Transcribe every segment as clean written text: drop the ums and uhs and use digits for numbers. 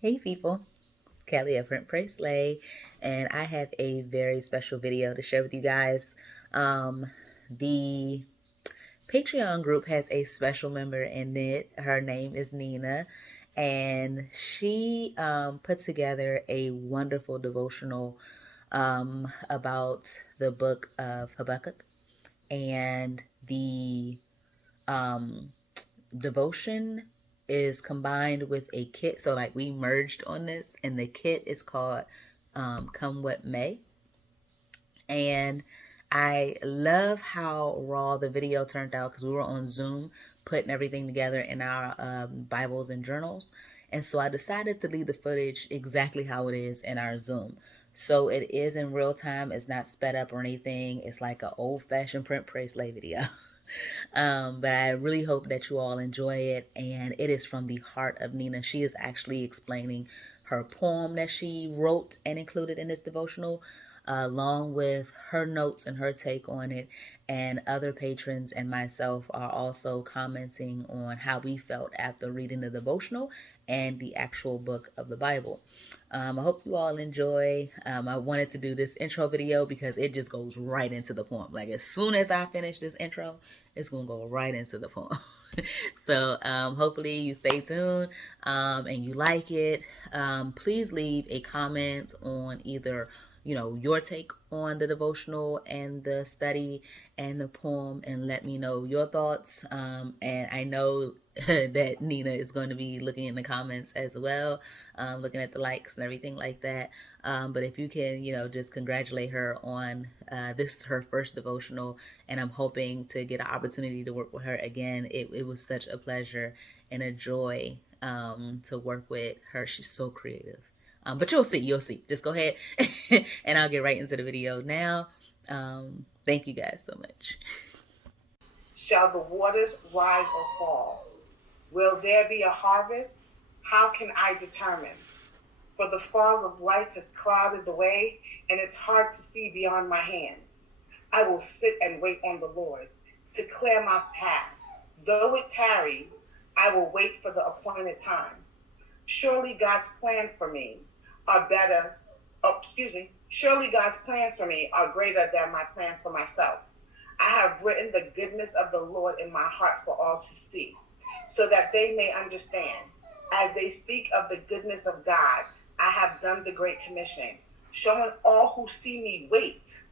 Hey people, it's Kelly of Print Pray Slay, and I have a very special video to share with you guys. The Patreon group has a special member in it. Her name is Nina, and she put together a wonderful devotional about the book of Habakkuk. And the um, devotion is combined with a kit. So like we merged on this, and the kit is called Come What May. And I love how raw the video turned out because we were on Zoom putting everything together in our Bibles and journals. And so I decided to leave the footage exactly how it is in our Zoom. So it is in real time. It's not sped up or anything. It's like an old fashioned print pray slay video. But I really hope that you all enjoy it. And it is from the heart of Nina. She is actually explaining her poem that she wrote and included in this devotional, along with her notes and her take on it. And other patrons and myself are also commenting on how we felt after reading the devotional and the actual book of the Bible. I hope you all enjoy. I wanted to do this intro video because it just goes right into the poem. Like as soon as I finish this intro, it's gonna go right into the poem. So hopefully you stay tuned and you like it. Please leave a comment on either your take on the devotional and the study and the poem, and let me know your thoughts. And I know that Nina is going to be looking in the comments as well, looking at the likes and everything like that. But if you can, just congratulate her on this, her first devotional, and I'm hoping to get an opportunity to work with her again. It was such a pleasure and a joy to work with her. She's so creative. But you'll see. Just go ahead and I'll get right into the video now. Thank you guys so much. Shall the waters rise or fall? Will there be a harvest? How can I determine? For the fog of life has clouded the way, and it's hard to see beyond my hands. I will sit and wait on the Lord to clear my path. Though it tarries, I will wait for the appointed time. Surely God's plan for me are better. Surely God's plans for me are greater than my plans for myself. I have written the goodness of the Lord in my heart for all to see, so that they may understand. As they speak of the goodness of God, I have done the great commission, showing all who see me wait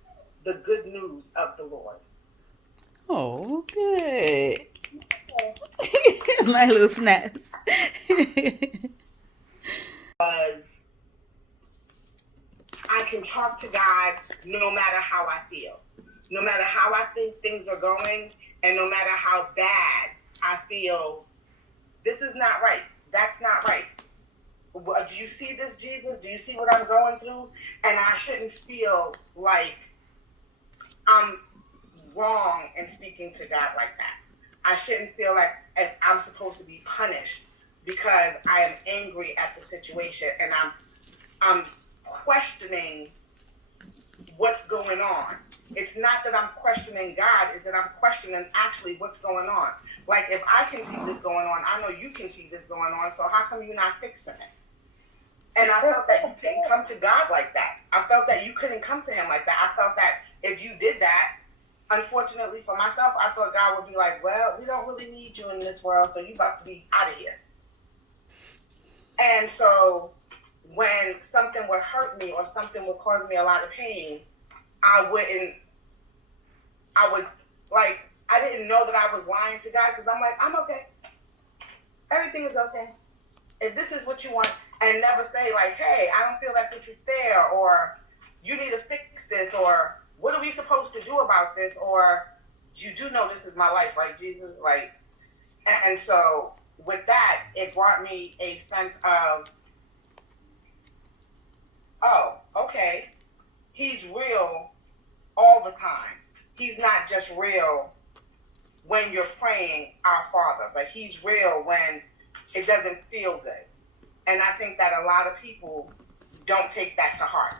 the good news of the Lord. Oh, good. My little snaps. Because I can talk to God no matter how I feel, no matter how I think things are going, and no matter how bad I feel. This is not right. That's not right. Do you see this, Jesus? Do you see what I'm going through? And I shouldn't feel like I'm wrong in speaking to God like that. I shouldn't feel like I'm supposed to be punished because I am angry at the situation and I'm questioning what's going on. It's not that I'm questioning God, it's that I'm questioning actually what's going on. Like if I can see this going on, I know you can see this going on, so how come you're not fixing it? And I felt that you couldn't come to God like that. I felt that you couldn't come to him like that. I felt that if you did that, unfortunately for myself, I thought God would be like, well, we don't really need you in this world, so you about to be out of here. And so when something would hurt me or something would cause me a lot of pain, I didn't know that I was lying to God because I'm like, I'm okay. Everything is okay. If this is what you want, and never say like, hey, I don't feel like this is fair, or you need to fix this, or what are we supposed to do about this, or you do know this is my life, right, Jesus? Like, and so with that, it brought me a sense of, oh, okay, he's real all the time. He's not just real when you're praying our Father, but he's real when it doesn't feel good. And I think that a lot of people don't take that to heart,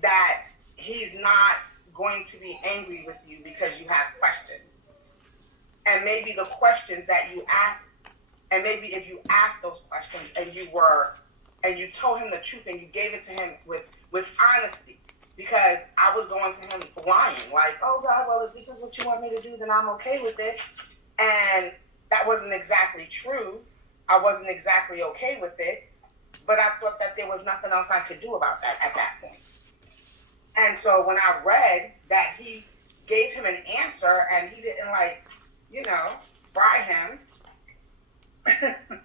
that he's not going to be angry with you because you have questions. And maybe the questions that you ask And maybe if you asked those questions and you told him the truth and you gave it to him with honesty, because I was going to him lying, like, oh God, well, if this is what you want me to do, then I'm okay with it. And that wasn't exactly true. I wasn't exactly okay with it, but I thought that there was nothing else I could do about that at that point. And so when I read that he gave him an answer and he didn't, like, fry him,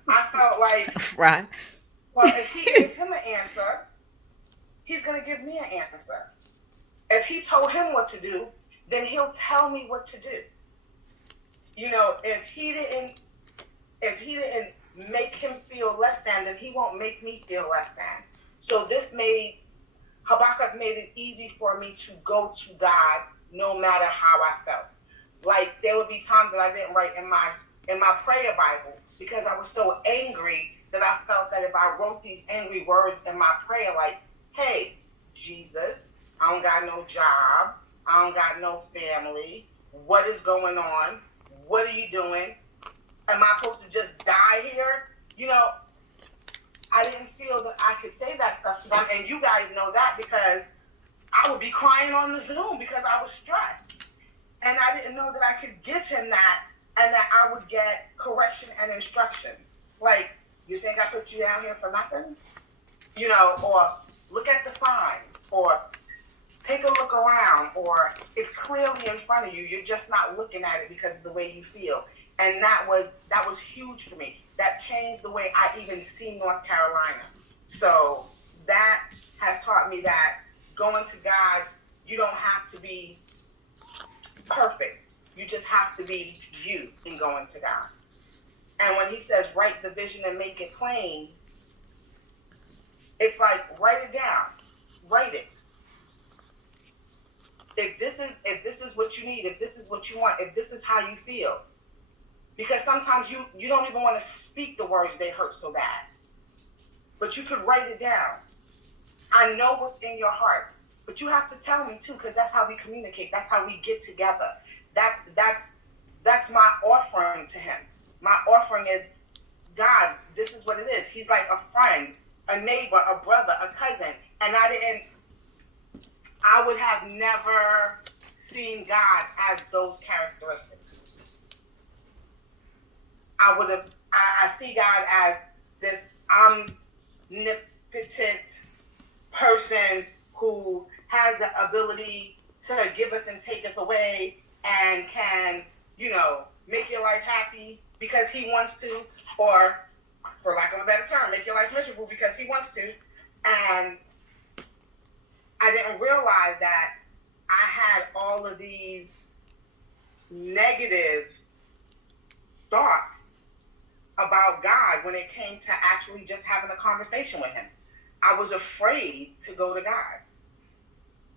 I felt like, Right. well, if he gave him an answer, he's going to give me an answer. If he told him what to do, then he'll tell me what to do. If he didn't make him feel less than, then he won't make me feel less than. So Habakkuk made it easy for me to go to God no matter how I felt. Like, there would be times that I didn't write in my prayer Bible because I was so angry that I felt that if I wrote these angry words in my prayer, like, hey, Jesus, I don't got no job, I don't got no family, what is going on? What are you doing? Am I supposed to just die here? I didn't feel that I could say that stuff to them. And you guys know that because I would be crying on the Zoom because I was stressed. And I didn't know that I could give him that and that I would get correction and instruction. Like, you think I put you down here for nothing? Or look at the signs, or take a look around, or it's clearly in front of you. You're just not looking at it because of the way you feel. And that was huge for me. That changed the way I even see North Carolina. So that has taught me that going to God, you don't have to be perfect. You just have to be you in going to God. And when he says, write the vision and make it plain, it's like, write it down. Write it. If this is what you need, if this is what you want, if this is how you feel. Because sometimes you don't even want to speak the words, they hurt so bad. But you could write it down. I know what's in your heart. But you have to tell me too, because that's how we communicate. That's how we get together. That's my offering to him. My offering is, God, this is what it is. He's like a friend, a neighbor, a brother, a cousin. And I would have never seen God as those characteristics. I see God as this omnipotent person who has the ability to giveth and taketh away and can, make your life happy because he wants to, or, for lack of a better term, make your life miserable because he wants to. And I didn't realize that I had all of these negative thoughts about God when it came to actually just having a conversation with him. I was afraid to go to God.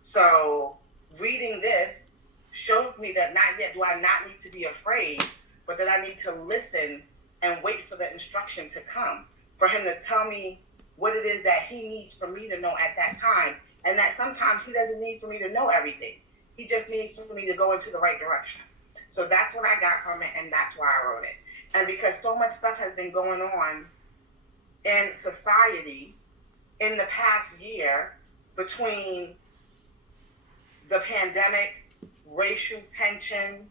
So reading this showed me that not yet do I not need to be afraid, but that I need to listen and wait for the instruction to come, for him to tell me what it is that he needs for me to know at that time. And that sometimes he doesn't need for me to know everything. He just needs for me to go into the right direction. So that's what I got from it, and that's why I wrote it. And because so much stuff has been going on in society in the past year, between the pandemic, racial tension,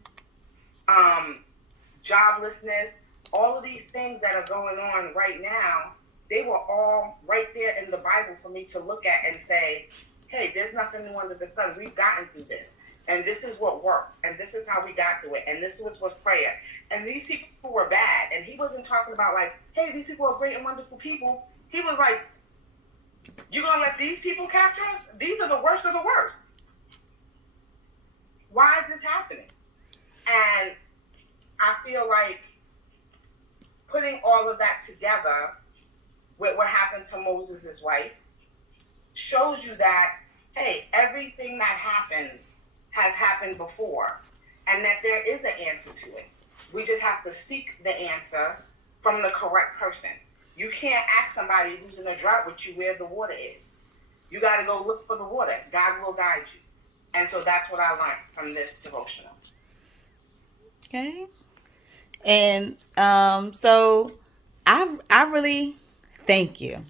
joblessness, all of these things that are going on right now, they were all right there in the Bible for me to look at and say, hey, there's nothing new under the sun. We've gotten through this. And this is what worked. And this is how we got through it. And this was prayer. And these people were bad. And he wasn't talking about like, hey, these people are great and wonderful people. He was like, you're going to let these people capture us? These are the worst of the worst. Why is this happening? And I feel like putting all of that together with what happened to Moses' wife shows you that, hey, everything that happens has happened before, and that there is an answer to it. We just have to seek the answer from the correct person. You can't ask somebody who's in a drought with you where the water is. You got to go look for the water. God will guide you. And so that's what I learned from this devotional. Okay. And so I really thank you.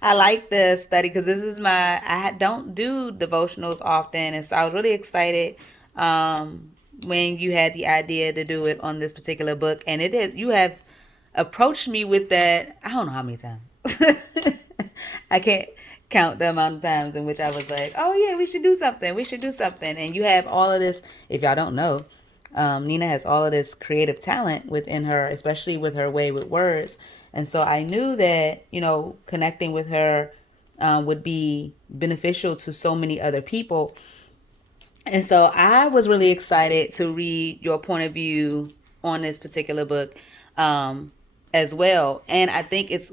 I like the study because this is don't do devotionals often, and so I was really excited when you had the idea to do it on this particular book, and it is you have approached me with that. I don't know how many times. I can't count the amount of times in which I was like, "Oh yeah, we should do something. We should do something." And you have all of this. If y'all don't know, Nina has all of this creative talent within her, especially with her way with words. And so I knew that, connecting with her would be beneficial to so many other people. And so I was really excited to read your point of view on this particular book as well. And I think it's,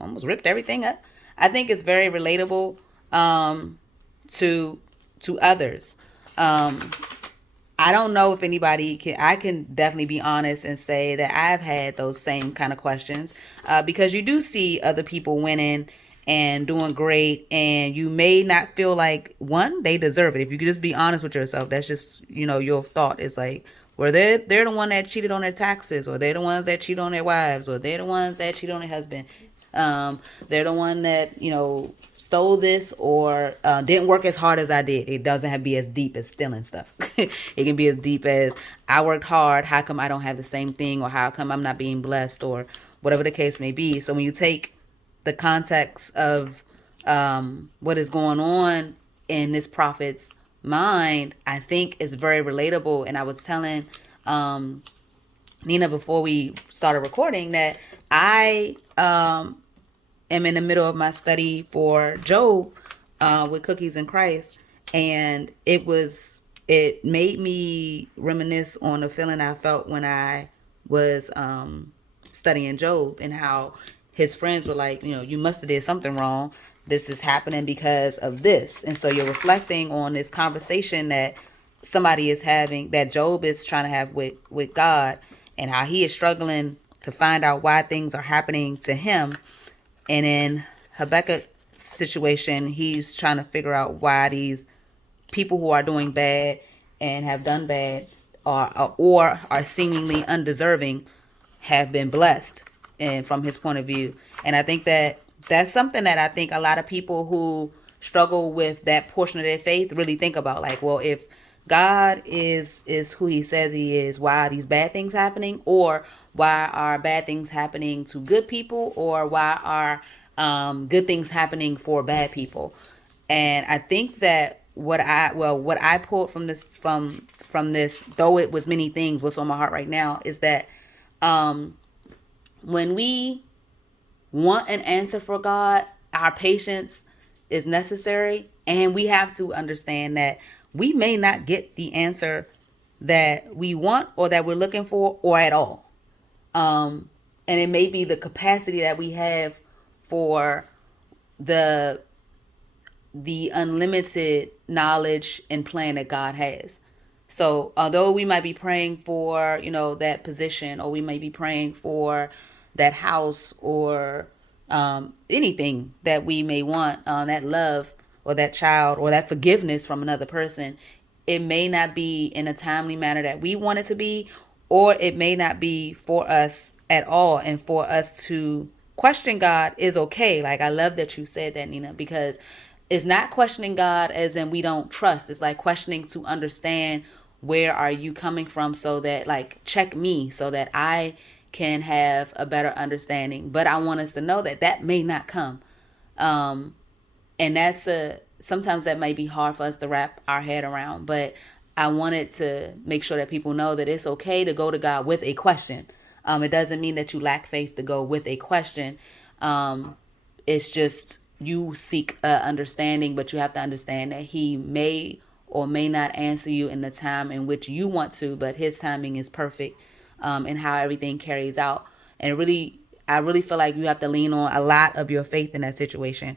almost ripped everything up. I think it's very relatable to others. I don't know if anybody can. I can definitely be honest and say that I've had those same kind of questions because you do see other people winning and doing great, and you may not feel like one they deserve it. If you could just be honest with yourself, that's just your thought is like, well, they're the one that cheated on their taxes, or they're the ones that cheat on their wives, or they're the ones that cheat on their husband. They're the one that stole this or didn't work as hard as I did. It doesn't have to be as deep as stealing stuff. It can be as deep as I worked hard. How come I don't have the same thing, or how come I'm not being blessed, or whatever the case may be. So when you take the context of what is going on in this prophet's mind, I think is very relatable. And I was telling Nina before we started recording that I am in the middle of my study for Job with Cookies and Christ, and it made me reminisce on the feeling I felt when I was studying Job, and how his friends were like, you must have did something wrong. This is happening because of this. And so you're reflecting on this conversation that somebody is having, that Job is trying to have with God, and how he is struggling to find out why things are happening to him. And in Habakkuk's situation, he's trying to figure out why these people who are doing bad and have done bad or are seemingly undeserving have been blessed, and from his point of view. And I think that that's something that I think a lot of people who struggle with that portion of their faith really think about. Like, well, if God is who he says he is, why are these bad things happening? Or why are bad things happening to good people? Or why are good things happening for bad people? And I think that what I pulled from this, though it was many things, what's on my heart right now is that when we want an answer for God, our patience is necessary, and we have to understand that we may not get the answer that we want or that we're looking for, or at all. And it may be the capacity that we have for the unlimited knowledge and plan that God has. So although we might be praying for, that position, or we may be praying for that house, or anything that we may want, that love, or that child, or that forgiveness from another person, it may not be in a timely manner that we want it to be, or it may not be for us at all. And for us to question God is okay. Like, I love that you said that, Nina, because it's not questioning God as in we don't trust. It's like questioning to understand, where are you coming from, so that, like, check me so that I can have a better understanding. But I want us to know that may not come. And sometimes that might be hard for us to wrap our head around, but I wanted to make sure that people know that it's okay to go to God with a question. It doesn't mean that you lack faith to go with a question. It's just you seek understanding, but you have to understand that he may or may not answer you in the time in which you want to, but his timing is perfect in how everything carries out. And I really feel like you have to lean on a lot of your faith in that situation.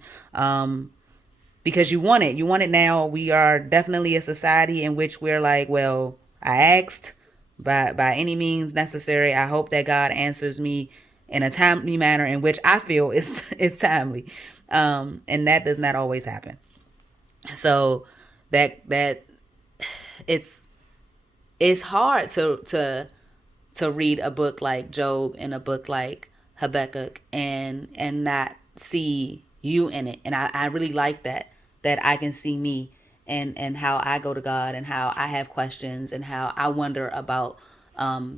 Because you want it. You want it now. We are definitely a society in which we're like, well, I asked by any means necessary. I hope that God answers me in a timely manner in which I feel is timely. And that does not always happen. So that it's hard to to read a book like Job and a book like Habakkuk and not see you in it. And I really like that I can see me and how I go to God and how I have questions and how I wonder about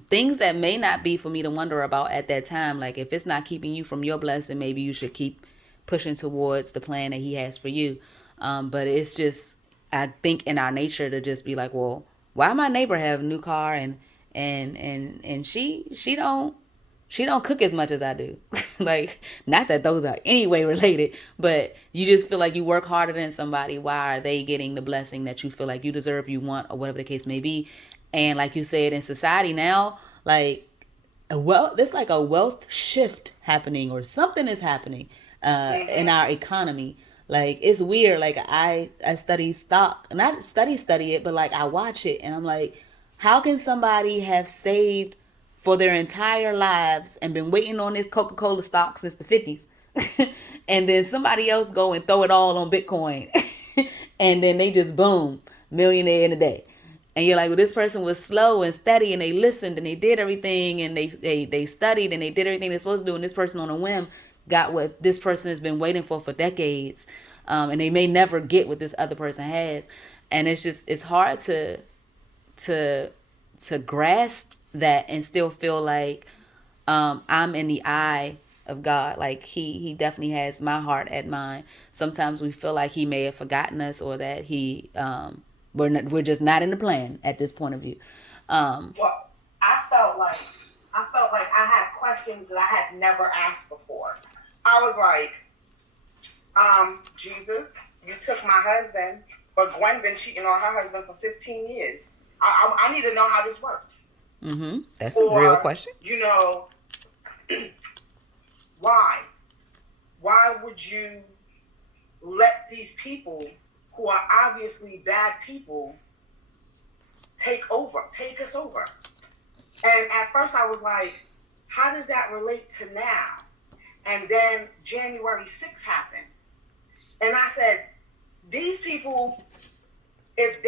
things that may not be for me to wonder about at that time. Like if it's not keeping you from your blessing, maybe you should keep pushing towards the plan that He has for you. But it's just, I think in our nature to just be like, well, why my neighbor have a new car and she don't cook as much as I do. Like, not that those are anyway related, but you just feel like you work harder than somebody. Why are they getting the blessing that you feel like you deserve, you want, or whatever the case may be? And like you said, in society now, like there's like a wealth shift happening, or something is happening in Mm-hmm. our economy. Like it's weird. Like I study stock, not study it, but like I watch it, and I'm like, how can somebody have saved for their entire lives and been waiting on this Coca-Cola stock since the 50s, and then somebody else go and throw it all on Bitcoin, and then they just boom, millionaire in a day? And you're like, well, this person was slow and steady, and they listened and they did everything, and they studied and they did everything they're supposed to do, and this person on a whim got what this person has been waiting for decades, and they may never get what this other person has. And it's hard to to grasp that and still feel like I'm in the eye of God. Like he definitely has my heart at mine. Sometimes we feel like He may have forgotten us, or that we're just not in the plan at this point of view. Well, I felt like I had questions that I had never asked before. I was like, Jesus, you took my husband, but Gwen been cheating on her husband for 15 years. I need to know how this works. That's a real Or, question. you know, why? Why would you let these people who are obviously bad people take us over? And at first I was like, how does that relate to now? And then January 6th happened. And I said, these people, if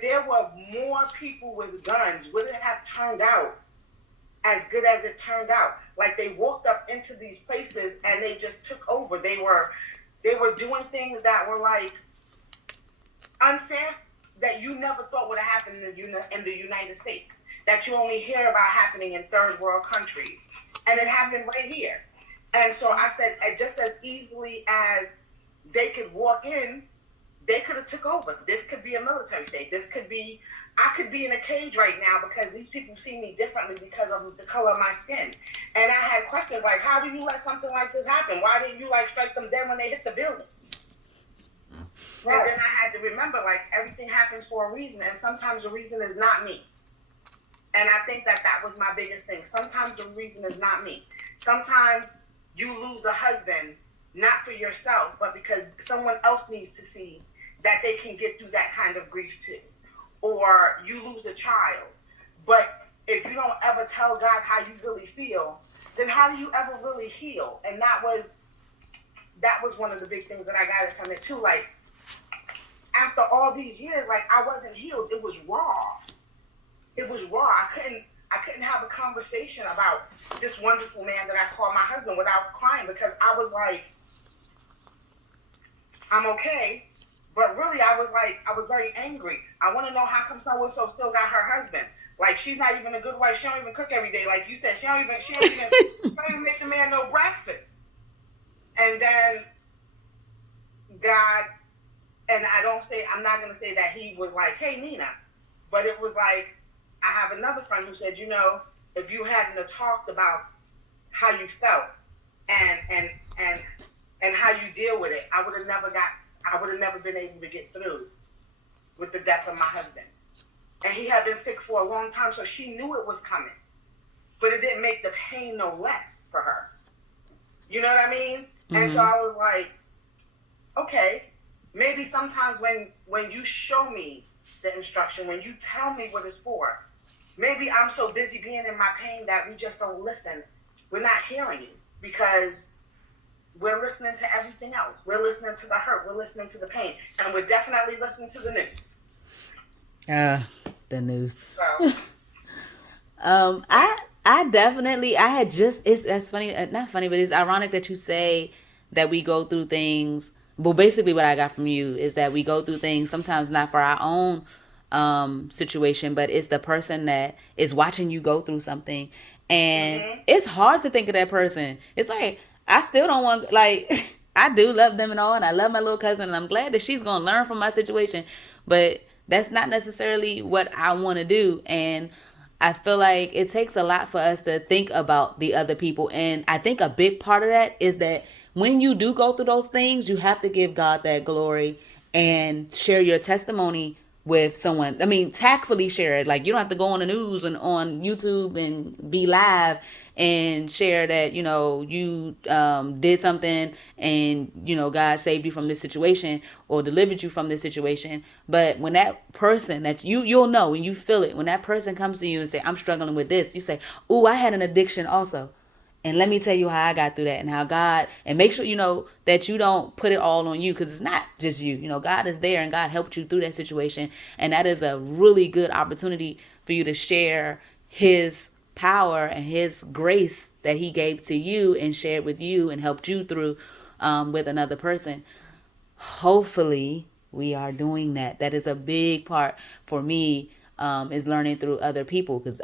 there were more people with guns, would it have turned out as good as it turned out? Like, they walked up into these places and they just took over. They were doing things that were like unfair, that you never thought would have happened in the United States, that you only hear about happening in third world countries. And it happened right here. And so I said, just as easily as they could walk in, they could have took over. This could be a military state. I could be in a cage right now because these people see me differently because of the color of my skin. And I had questions like, how do you let something like this happen? Why didn't you strike them dead when they hit the building? Right. And then I had to remember, everything happens for a reason, and sometimes the reason is not me. And I think that was my biggest thing. Sometimes the reason is not me. Sometimes you lose a husband, not for yourself, but because someone else needs to see that they can get through that kind of grief too. Or you lose a child. But if you don't ever tell God how you really feel, then how do you ever really heal? And that was one of the big things that I got from it too. After all these years, I wasn't healed. It was raw. I couldn't have a conversation about this wonderful man that I call my husband without crying, because I was like, I'm okay. But really, I was very angry. I want to know how come so-and-so still got her husband. She's not even a good wife. She don't even cook every day. Like you said, she don't even make the man no breakfast. And then God, and I'm not going to say that he was like, hey, Nina, but it was like, I have another friend who said, if you hadn't talked about how you felt and how you deal with it, I would have never been able to get through with the death of my husband. And he had been sick for a long time, so she knew it was coming. But it didn't make the pain no less for her. You know what I mean? Mm-hmm. And so I was like, okay, maybe sometimes when you show me the instruction, when you tell me what it's for, maybe I'm so busy being in my pain that we just don't listen. We're not hearing you because we're listening to everything else. We're listening to the hurt. We're listening to the pain. And we're definitely listening to the news. The news. So, I definitely I had just it's that's funny not funny but it's ironic that you say that we go through things. Well, basically, what I got from you is that we go through things sometimes not for our own situation, but it's the person that is watching you go through something, and it's hard to think of that person. It's like I still don't want like I do love them and all, and I love my little cousin, and I'm glad that she's gonna learn from my situation, but that's not necessarily what I want to do, and I feel like it takes a lot for us to think about the other people. And I think a big part of that is that when you do go through those things, you have to give God that glory and share your testimony with someone. I mean, tactfully share it. Like, you don't have to go on the news and on YouTube and be live and share that, you did something and, God saved you from this situation or delivered you from this situation. But when that person that you'll know and you feel it, when that person comes to you and say, I'm struggling with this, you say, oh, I had an addiction also. And let me tell you how I got through that and how God, and make sure that you don't put it all on you, because it's not just you. God is there and God helped you through that situation. And that is a really good opportunity for you to share his power and his grace that he gave to you and shared with you and helped you through with another person. Hopefully we are doing that. That is a big part for me, is learning through other people, because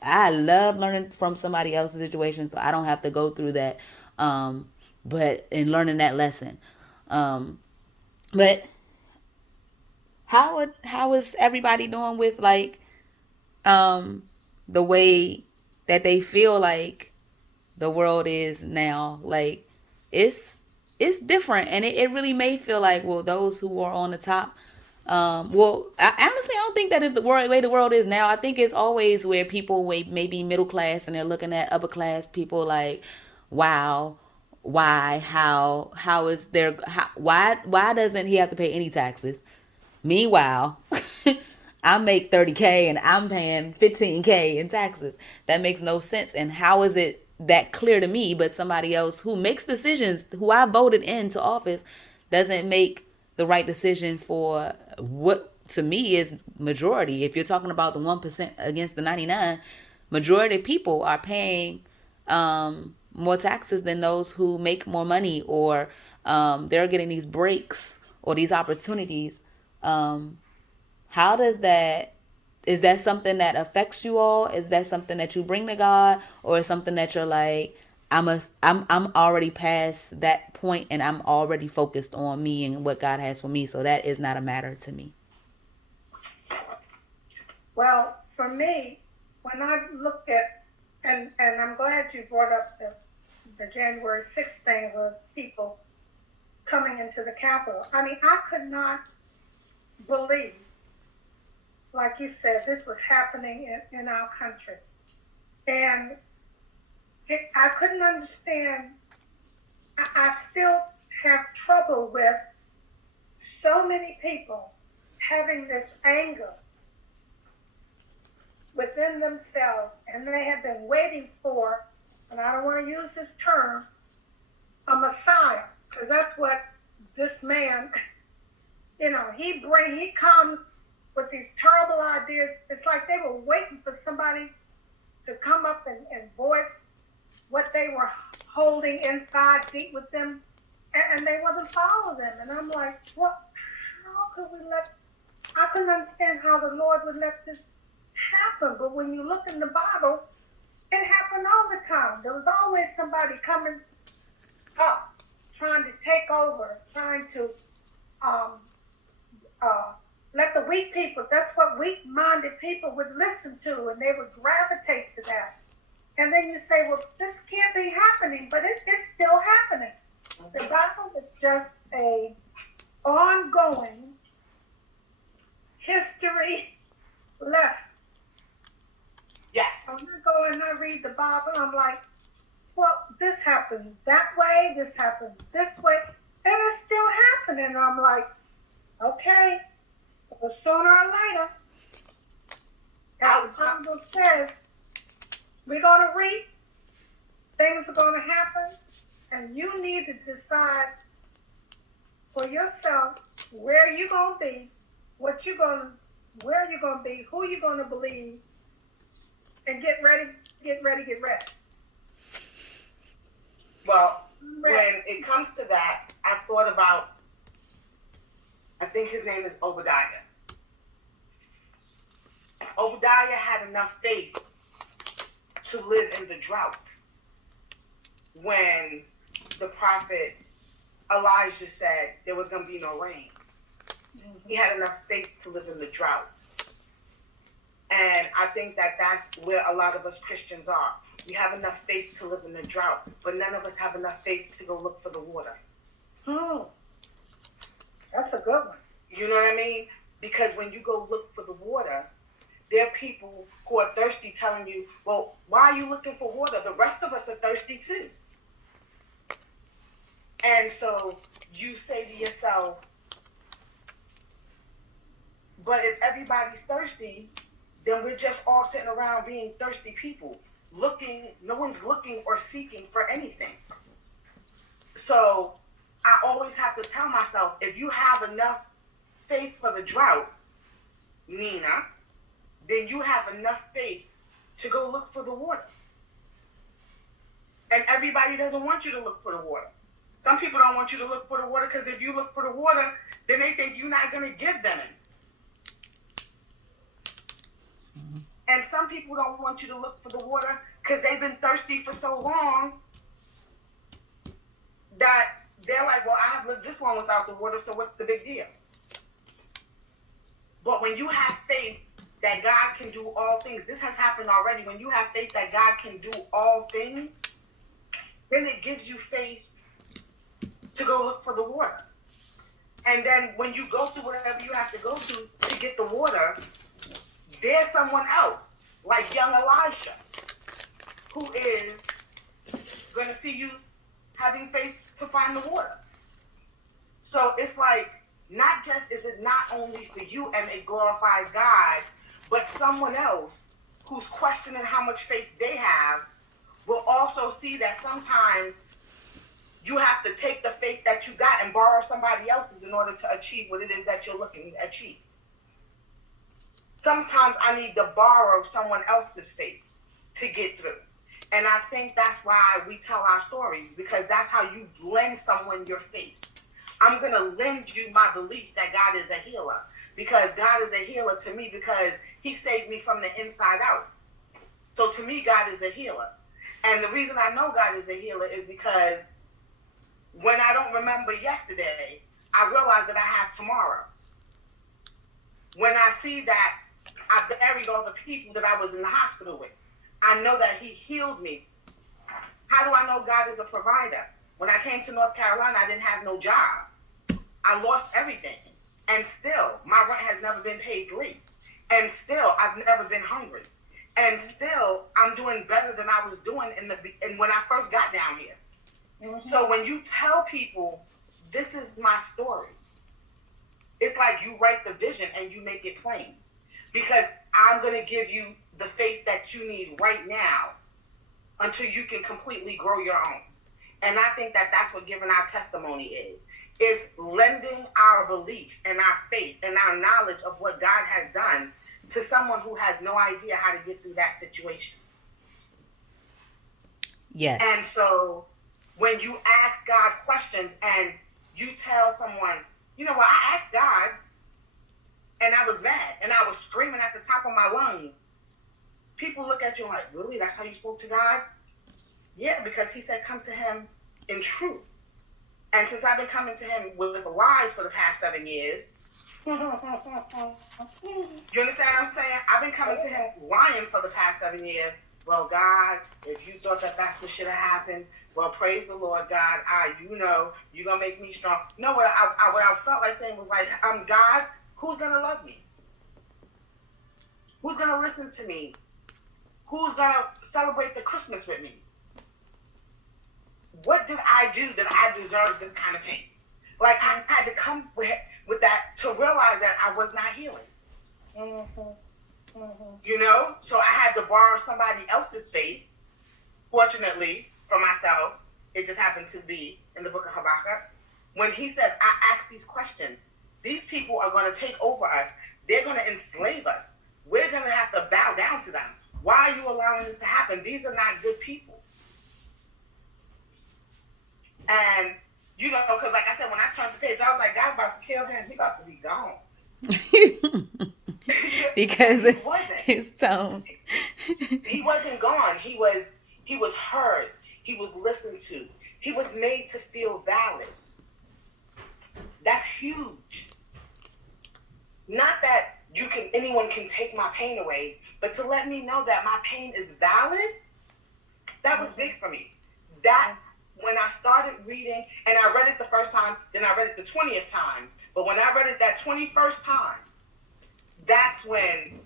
I love learning from somebody else's situation, so I don't have to go through that. But in learning that lesson, but how is everybody doing with like the way that they feel like the world is now? Like, it's it's different, and it really may feel like, well, those who are on the top, honestly, I don't think that is the way the world is now. I think it's always where people may be middle class and they're looking at upper class people like, wow, why, how is there, why doesn't he have to pay any taxes? Meanwhile, I make 30K and I'm paying 15K in taxes. That makes no sense. And how is it that clear to me, but somebody else who makes decisions, who I voted into office, doesn't make the right decision for what to me is majority? If you're talking about the 1% against the 99, majority of people are paying more taxes than those who make more money, or they're getting these breaks or these opportunities. How does that, is that something that affects you all? Is that something that you bring to God, or is something that you're like, I'm already past that point and I'm already focused on me and what God has for me, so that is not a matter to me? Well, for me, when I looked at, and I'm glad you brought up the January 6th thing, was people coming into the Capitol. I mean, I could not believe, like you said, this was happening in our country. And I couldn't understand. I still have trouble with so many people having this anger within themselves, and they have been waiting for, and I don't want to use this term, a Messiah, because that's what this man, he comes with these terrible ideas. It's like they were waiting for somebody to come up and voice what they were holding inside deep with them, and they wasn't following them. And I'm like, what? I couldn't understand how the Lord would let this happen. But when you look in the Bible, it happened all the time. There was always somebody coming up, trying to take over, trying to let the weak people, that's what weak-minded people would listen to, and they would gravitate to that. And then you say, well, this can't be happening, but it's still happening. The Bible is just a ongoing history lesson. Yes. When I go and I read the Bible, I'm like, well, this happened that way, this happened this way, and it's still happening. And I'm like, okay, well, sooner or later, as the Bible says, we're going to reap, things are going to happen, and you need to decide for yourself where you're going to be, where you're going to be, who you're going to believe, And get ready. Well, when it comes to that, I thought about, I think his name is Obadiah. Obadiah had enough faith to live in the drought when the prophet Elijah said there was going to be no rain. He had enough faith to live in the drought. And I think that that's where a lot of us Christians are. We have enough faith to live in the drought, but none of us have enough faith to go look for the water. That's a good one. You know what I mean? Because when you go look for the water, there are people who are thirsty telling you, well, why are you looking for water? The rest of us are thirsty too. And so you say to yourself, but if everybody's thirsty, then we're just all sitting around being thirsty people, looking, no one's looking or seeking for anything. So I always have to tell myself, if you have enough faith for the drought, Nina, then you have enough faith to go look for the water. And everybody doesn't want you to look for the water. Some people don't want you to look for the water because if you look for the water, then they think you're not going to give them it. And some people don't want you to look for the water because they've been thirsty for so long that they're like, well, I have lived this long without the water, so what's the big deal? But when you have faith that God can do all things, this has happened already. When you have faith that God can do all things, then it gives you faith to go look for the water. And then when you go through whatever you have to go through to get the water, there's someone else, like young Elisha, who is going to see you having faith to find the water. So it's like, not just is it not only for you and it glorifies God, but someone else who's questioning how much faith they have will also see that sometimes you have to take the faith that you got and borrow somebody else's in order to achieve what it is that you're looking to achieve. Sometimes I need to borrow someone else's faith to get through. And I think that's why we tell our stories, because that's how you lend someone your faith. I'm going to lend you my belief that God is a healer, because God is a healer to me because he saved me from the inside out. So to me, God is a healer. And the reason I know God is a healer is because when I don't remember yesterday, I realize that I have tomorrow. When I see that I buried all the people that I was in the hospital with, I know that he healed me. How do I know God is a provider? When I came to North Carolina, I didn't have no job. I lost everything. And still, my rent has never been paid late. And still, I've never been hungry. And still, I'm doing better than I was doing when I first got down here. Mm-hmm. So when you tell people, this is my story, it's like you write the vision and you make it plain. Because I'm going to give you the faith that you need right now until you can completely grow your own. And I think that that's what giving our testimony is lending our belief and our faith and our knowledge of what God has done to someone who has no idea how to get through that situation. Yes. And so when you ask God questions and you tell someone, you know what, I asked God and I was mad and I was screaming at the top of my lungs. People look at you like, really? That's how you spoke to God? Yeah, because he said, come to him in truth. And since I've been coming to him with lies for the past 7 years, you understand what I'm saying? I've been coming to him lying for the past 7 years. Well, God, if you thought that that's what should have happened, well, praise the Lord, God. You're going to make me strong. No, what I felt like saying was like, God, who's going to love me? Who's going to listen to me? Who's going to celebrate the Christmas with me? What did I do that I deserved this kind of pain? Like, I had to come with that to realize that I was not healing. Mm-hmm. Mm-hmm. You know? So I had to borrow somebody else's faith. Fortunately, for myself, it just happened to be in the book of Habakkuk. When he said, I asked these questions, these people are going to take over us. They're going to enslave us. We're going to have to bow down to them. Why are you allowing this to happen? These are not good people. And, you know, because like I said, when I turned the page, I was like, God about to kill him. He about to be gone. Because and he wasn't. his tone. He wasn't gone. He was heard. He was listened to. He was made to feel valid. That's huge. Not that anyone can take my pain away, but to let me know that my pain is valid, that was big for me. That, when I started reading, and I read it the first time, then I read it the 20th time, but when I read it that 21st time, that's when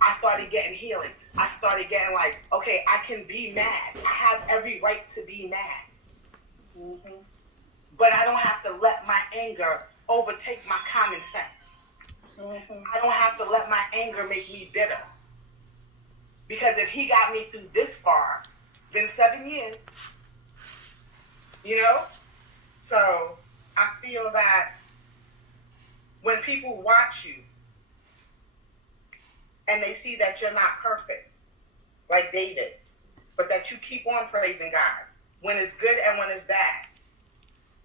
I started getting healing. I started getting like, okay, I can be mad. I have every right to be mad. Mm-hmm. But I don't have to let my anger overtake my common sense. Mm-hmm. I don't have to let my anger make me bitter. Because if he got me through this far, it's been 7 years, you know? So I feel that when people watch you and they see that you're not perfect, like David, but that you keep on praising God when it's good and when it's bad,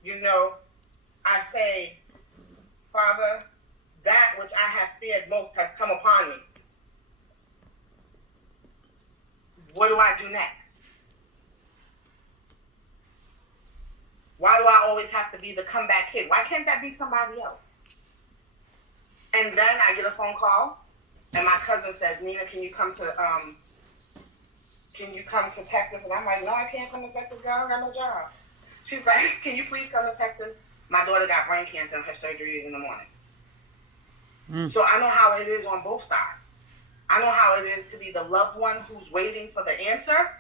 you know, I say, Father, that which I have feared most has come upon me. What do I do next? Why do I always have to be the comeback kid? Why can't that be somebody else? And then I get a phone call, and my cousin says, Nina, can you come to Texas? And I'm like, no, I can't come to Texas, girl. I don't got no job. She's like, can you please come to Texas? My daughter got brain cancer and her surgery is in the morning. So I know how it is on both sides. I know how it is to be the loved one who's waiting for the answer.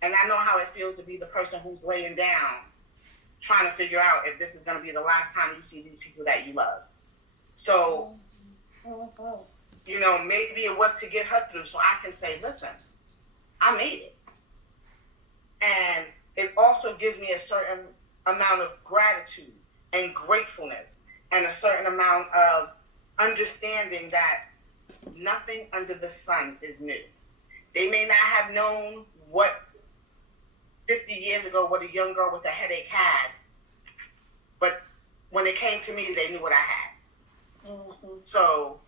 And I know how it feels to be the person who's laying down, trying to figure out if this is going to be the last time you see these people that you love. So, you know, maybe it was to get her through so I can say, listen, I made it. And it also gives me a certain amount of gratitude and gratefulness and a certain amount of understanding that nothing under the sun is new. They may not have known what 50 years ago what a young girl with a headache had, but when it came to me, they knew what I had. Mm-hmm. So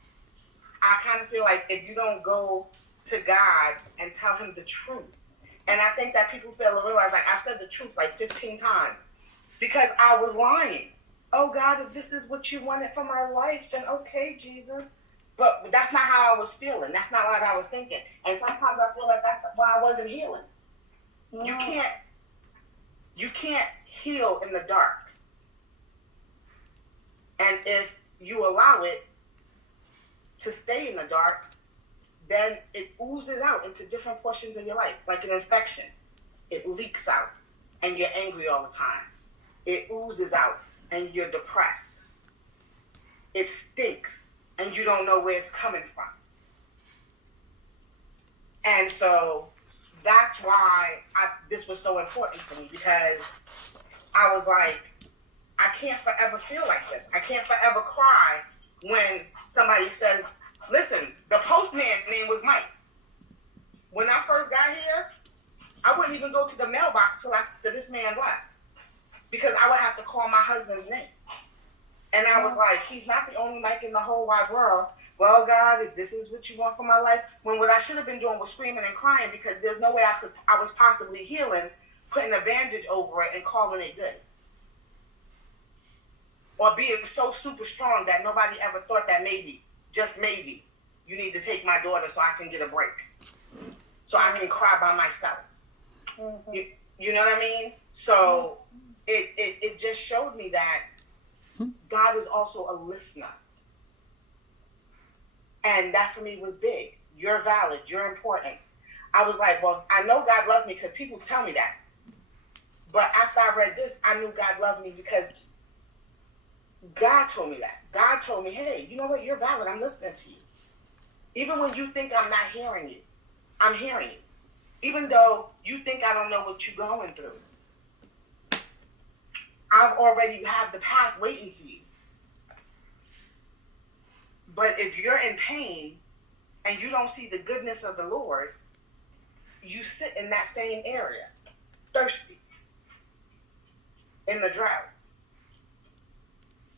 I kind of feel like if you don't go to God and tell him the truth, and I think that people fail to realize, like I've said the truth like 15 times because I was lying. Oh God, if this is what you wanted for my life, then okay, Jesus. But that's not how I was feeling. That's not what I was thinking. And sometimes I feel like that's why I wasn't healing. No. You can't heal in the dark. And if you allow it to stay in the dark, then it oozes out into different portions of your life, like an infection. It leaks out and you're angry all the time. It oozes out and you're depressed. It stinks and you don't know where it's coming from. And so that's why this was so important to me, because I was like, I can't forever feel like this. I can't forever cry when somebody says, listen, the postman name was Mike. When I first got here, I wouldn't even go to the mailbox till after this man left, because I would have to call my husband's name. And I was like, he's not the only Mike in the whole wide world. Well, God, if this is what you want for my life, when what I should have been doing was screaming and crying, because there's no way I was possibly healing, putting a bandage over it and calling it good. Or being so super strong that nobody ever thought that maybe, just maybe, you need to take my daughter so I can get a break. So I can cry by myself. Mm-hmm. You know what I mean? So it just showed me that God is also a listener. And that for me was big. You're valid. You're important. I was like, well, I know God loves me because people tell me that. But after I read this, I knew God loved me because God told me that. God told me, hey, you know what? You're valid. I'm listening to you. Even when you think I'm not hearing you, I'm hearing you. Even though you think I don't know what you're going through, I've already had the path waiting for you. But if you're in pain, and you don't see the goodness of the Lord, you sit in that same area, thirsty, in the drought.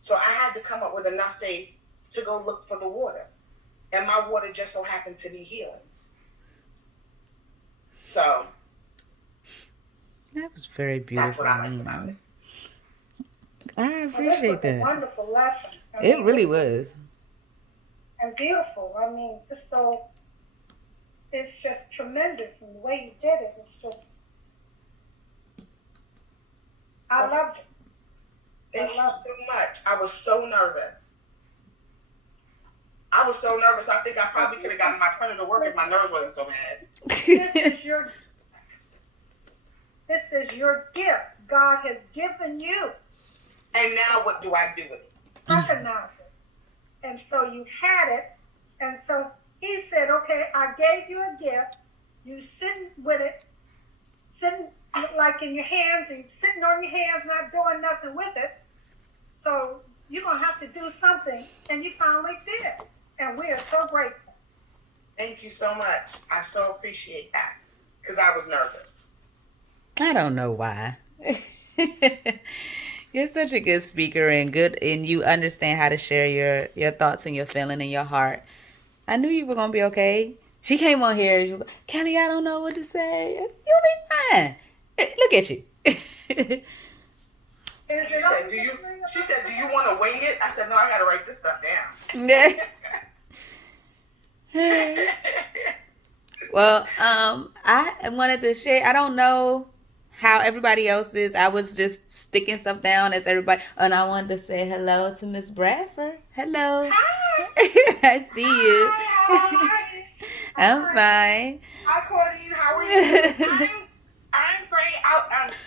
So I had to come up with enough faith to go look for the water. And my water just so happened to be healing. So That was very that's what beautiful, I liked about Nina. it. I Well, this appreciate was a that. wonderful lesson. It really this was. and beautiful. I mean, just so it's just tremendous, and the way you did it, it's just I loved it. Thank you so much. I was so nervous. I think I probably could have gotten my printer to work if my nerves wasn't so bad. This is your gift. God has given you. And now what do I do with it? Recognize it. And so you had it. And so he said, okay, I gave you a gift. You sitting with it, sitting like in your hands, and sitting on your hands, not doing nothing with it. So you're going to have to do something. And you finally did. And we are so grateful. Thank you so much. I so appreciate that. Because I was nervous. I don't know why. You're such a good speaker and you understand how to share your thoughts and your feeling and your heart. I knew you were gonna be okay. She came on here. She was like, Kelly, I don't know what to say. You'll be fine. Look at you. She said, do you want to wing it? I said, no, I got to write this stuff down. Well, I wanted to share. I don't know how everybody else is. I was just sticking stuff down as everybody, and I wanted to say hello to Miss Bradford. Hello. Hi. I see you. Hi. I'm fine. Hi, Claudine. How are you? I'm great.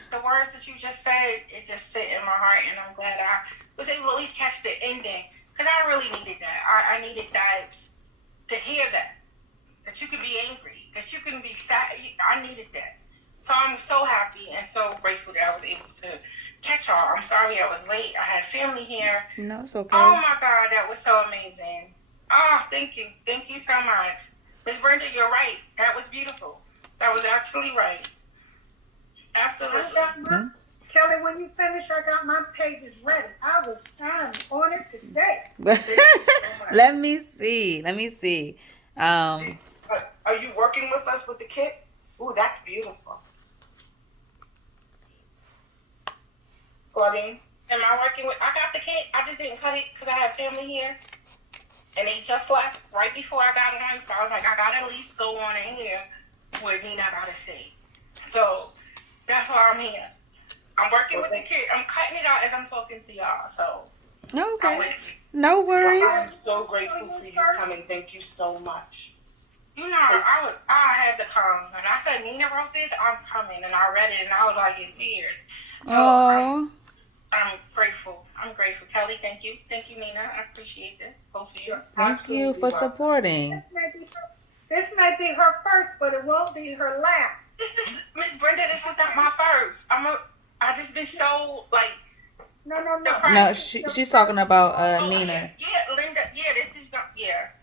The words that you just said, it just sit in my heart, and I'm glad I was able to at least catch the ending, because I really needed that. I needed that, to hear that you could be angry, that you can be sad. I needed that. So I'm so happy and so grateful that I was able to catch y'all. I'm sorry I was late. I had family here. No, it's okay. Oh my God, that was so amazing. Oh, thank you. Thank you so much. Miss Brenda, you're right. That was beautiful. That was actually right. Absolutely. Kelly, when you finish, I got my pages ready. I'm on it today. Let me see. Are you working with us with the kit? Ooh, that's beautiful. Claudine? Am I working with? I got the kit. I just didn't cut it because I had family here. And they just left right before I got on. So I was like, I got to at least go on in here what Nina got to say. So that's why I'm here. I'm working with the kit. I'm cutting it out as I'm talking to y'all. So okay. No worries. I'm so grateful for you coming. Thank you so much. You know, I had to come, and I said, Nina wrote this, I'm coming, and I read it, and I was like in tears. So I'm grateful. I'm grateful. Kelly, thank you. Thank you, Nina. I appreciate this. Both of you. Thank you for supporting. This may be her first, but it won't be her last. Miss Brenda, this is not my first. I just been so, like, No, she's talking about Nina. Yeah, Linda. Yeah,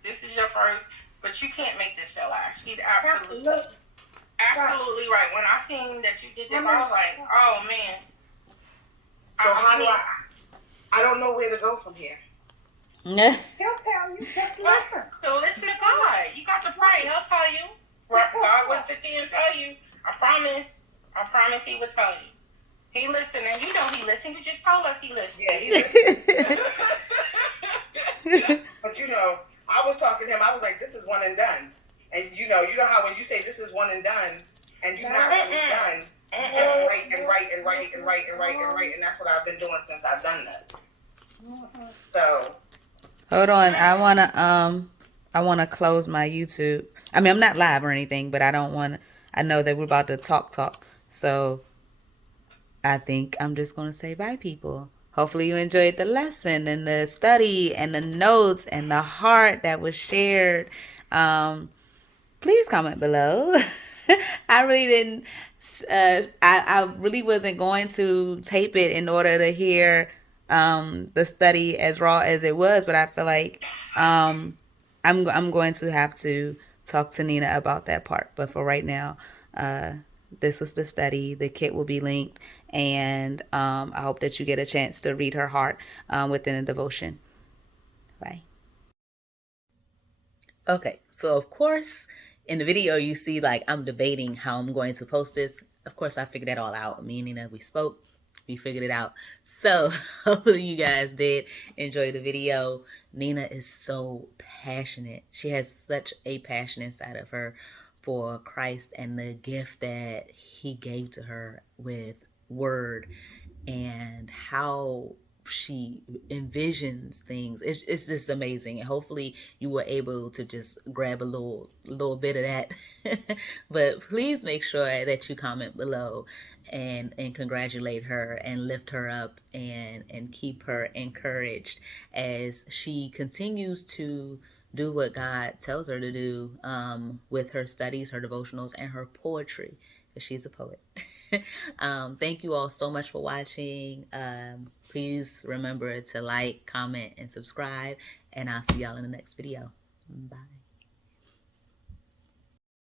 this is your first. But you can't make this your last. She's absolutely right. When I seen that you did this, I was like, oh man. So how do I don't know where to go from here. He'll tell you. Just listen. So listen to God. You got to pray. He'll tell you. God will sit there and tell you. I promise he will tell you. He listened, and you know he listened. You just told us he listened. Yeah, he listened. But you know, I was talking to him. I was like, "This is one and done." And you know how when you say this is one and done, and you're not really done, you just write and write and write and write and write and write, and that's what I've been doing since I've done this. So, hold on. I wanna close my YouTube. I mean, I'm not live or anything, but I know that we're about to talk. So I think I'm just gonna say bye, people. Hopefully you enjoyed the lesson and the study and the notes and the heart that was shared. Please comment below. I really didn't. I really wasn't going to tape it in order to hear the study as raw as it was, but I feel like I I'm going to have to talk to Nina about that part. But for right now, uh, this was the study. The kit will be linked, and I hope that you get a chance to read her heart within the devotion. Bye. Okay, so of course, in the video, you see like I'm debating how I'm going to post this. Of course, I figured that all out. Me and Nina, we spoke, we figured it out. So hopefully you guys did enjoy the video. Nina is so passionate. She has such a passion inside of her for Christ and the gift that he gave to her with word and how she envisions things. It's just amazing, and hopefully you were able to just grab a little bit of that. But please make sure that you comment below and congratulate her and lift her up and keep her encouraged as she continues to do what God tells her to do with her studies, her devotionals, and her poetry, because she's a poet. Thank you all so much for watching. Please remember to like, comment, and subscribe, and I'll see y'all in the next video. Bye.